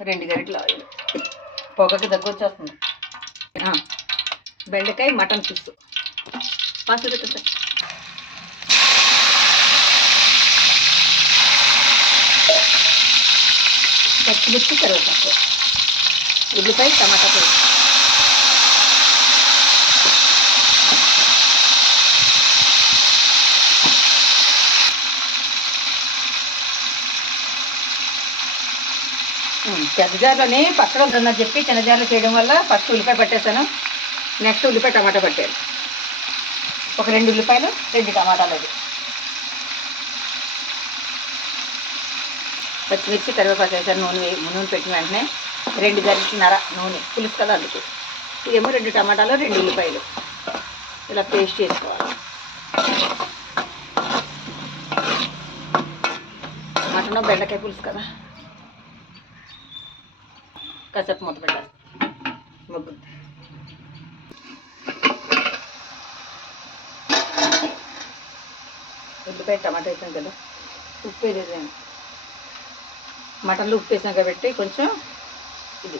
రెండు గరిటెలు ఆయిల్. పొగకి దగ్గర వచ్చేస్తుంది. బెండకాయ మటన్ పులుసు. పసుపు పెట్టండి. పచ్చిమిర్చి కరివేపాకు. ఉల్లిపాయ టమాటా పేస్ట్ పెద్ద జార్లోనే పచ్చడి ఉంటుందని చెప్పి చిన్న జార్లో చేయడం వల్ల ఫస్ట్ ఉల్లిపాయ పట్టేశాను. నెక్స్ట్ ఉల్లిపాయ టమాటా పట్టాను ఒక రెండు ఉల్లిపాయలు రెండు టమాటాలు అది పచ్చిమిర్చి కరివేపాకు వేసాను నూనె నూనె పెట్టిన వెంటనే రెండు గరిటిన్నర నూనె పులుసు కదా అందుకు. ఇదేమో రెండు టమాటాలు రెండు ఉల్లిపాయలు. ఇలా పేస్ట్ చేసుకోవాలి. మటన్ బెండకాయ పులుసు కదా. కాసేపు మూత పెట్టాలి ముగ్గు. ఉల్లిపాయ టమాటా వేసాం కదా. ఉప్పు వేసాను మటన్లు ఉప్పు వేసాం కాబట్టి కొంచెం ఇది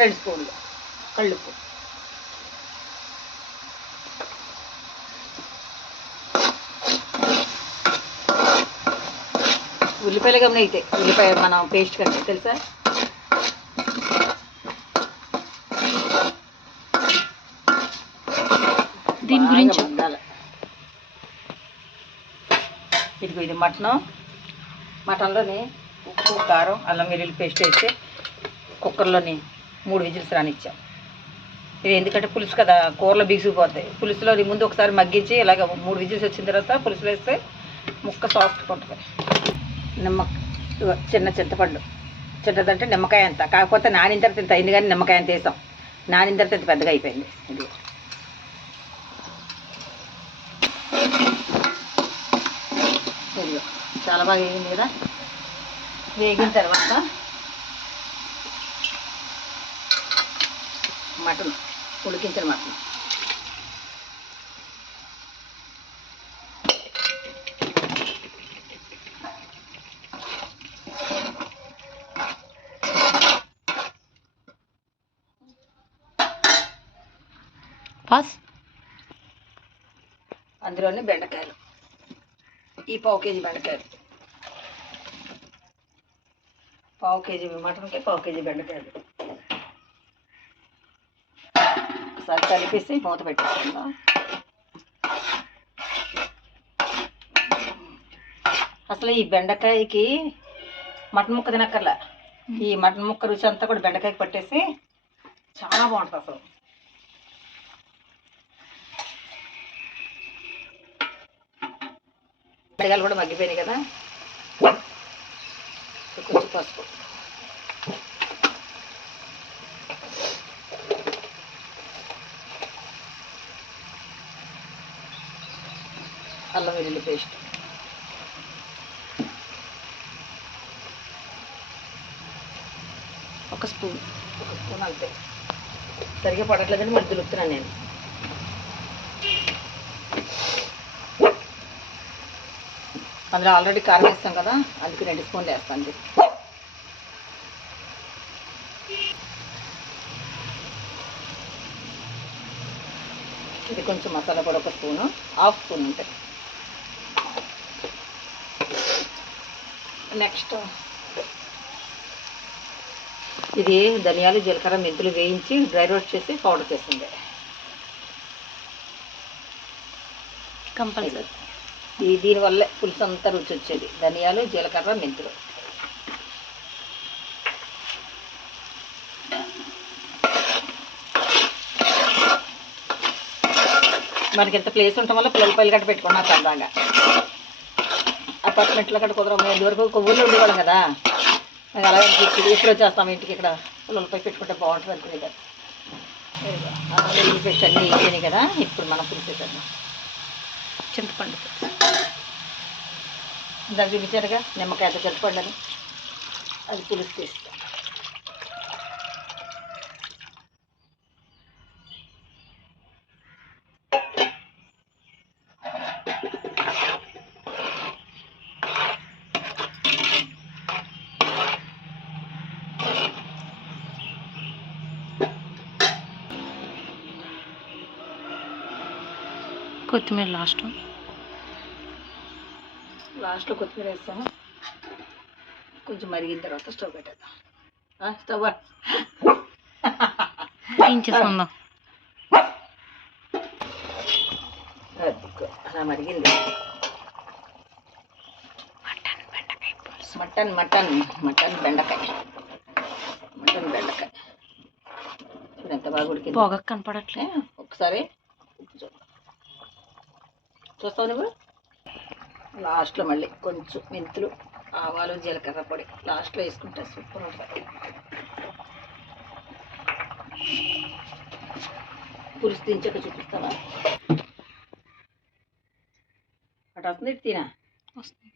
రెండు స్పూన్లు కళ్ళుప్పు. ఉల్లిపాయలు గమనైతే అయితే ఉల్లిపాయ మనం పేస్ట్ కంటే తెలుసా? దీని గురించి. ఇదిగో ఇది మటను. మటన్లోని ఉప్పు కారం అల్లం వెల్లుల్లి పేస్ట్ వేసి కుక్కర్లోని మూడు విజిల్స్ రానిచ్చాం. ఇది ఎందుకంటే పులుసు కదా కూరలో బిగిసిపోతాయి పులుసులో ముందు ఒకసారి మగ్గించి ఇలాగ మూడు విజిల్స్ వచ్చిన తర్వాత పులుసు వేస్తే ముక్క సాఫ్ట్గా ఉంటుంది. నిమ్మ ఇదిగో చిన్న చింతపండు. చిన్నదంటే నిమ్మకాయ అంత. కాకపోతే నానిన తర్వాత ఇంత అయింది కానీ నిమ్మకాయ అంత వేసాం. నానిన తర్వాత ఇంత పెద్దగా అయిపోయింది. ఇది ఇదిగో చాలా బాగా వేగింది కదా వేగిన తర్వాత మటన్ ఉడికించిన మటన్. పాస్. అందులోనే బెండకాయలు. ఈ పావు కేజీ బెండకాయలు. పావు కేజీ మటన్కి పావు కేజీ బెండకాయలు ఒకసారి కలిపేసి మూత పెట్టేసుకుందాం. అసలు ఈ బెండకాయకి మటన్ ముక్క తినక్కర్లా. ఈ మటన్ ముక్క రుచి అంతా కూడా బెండకాయకి పట్టేసి చాలా బాగుంటుంది అసలు. బెండకాయలు కూడా మగ్గిపోయినాయి కదా. పసుపు అల్లం వెల్లుల్లి పేస్ట్. ఒక స్పూన్. ఒక స్పూన్ అంతే. సరిగ్గా పడట్లేదని మళ్ళీ దులుపుతున్నాను నేను. అందులో ఆల్రెడీ కారం వేస్తాం కదా అందుకు రెండు స్పూన్లు వేస్తాను. కొంచెం మసాలా పొడి ఒక స్పూను హాఫ్ స్పూన్ ఉంటాయి. నెక్స్ట్. ఇది ధనియాలు జీలకర్ర మెంతులు వేయించి డ్రై రోస్ట్ చేసి పౌడర్ చేస్తుంది. కంపల్సరీ. ఈ దీనివల్లే పులుసు అంతా రుచి వచ్చేది. ధనియాలు జీలకర్ర మెంతులు. మనకి ఇంత ప్లేస్ ఉండటం వల్ల పిల్లల పైలు గట్ట పెట్టుకున్నా సరదాగా. అపార్ట్మెంట్లో గట్ట కుదరము ఇదివరకు ఒక ఊళ్ళో ఉండేవాళ్ళం కదా. నాకు అలా అనిపించింది వచ్చేస్తాం ఇంటికి ఇక్కడ? పిల్లలపై పెట్టుకుంటే బాగుంటుంది అనుకునేదాన్ని ఇదిగో, పేస్ట్ అన్నీ ఇచ్చాయి కదా ఇప్పుడు మనం పిలిచేసాము చింతపండు ఇందాక చూపించారుగా నిమ్మకాయతో చింతపండు అని. అది పులుసు తీస్తాం కొత్తిమీర లాస్ట్. లాస్ట్లో కొత్తిమీర వేస్తాము కొంచెం మరిగిన తర్వాత స్టవ్ పెట్టేద్దాం. స్టవ్. ఏం చేసుకుందాం అలా మరిగింది. మటన్ మటన్ మటన్ బెండకాయ. మటన్ బెండకాయ. ఎంత బాగా ఉడికింది. పొగ కనపడట్లే. ఒకసారి చూస్తావు నువ్వు? లాస్ట్లో మళ్ళీ కొంచెం మెంతులు ఆవాలు జీలకర్ర పొడి లాస్ట్లో వేసుకుంటే సూపర్ ఉంటుంది. పులుసు దించాక చూపిస్తావా? అటు వస్తుంది తినా? వస్తుంది.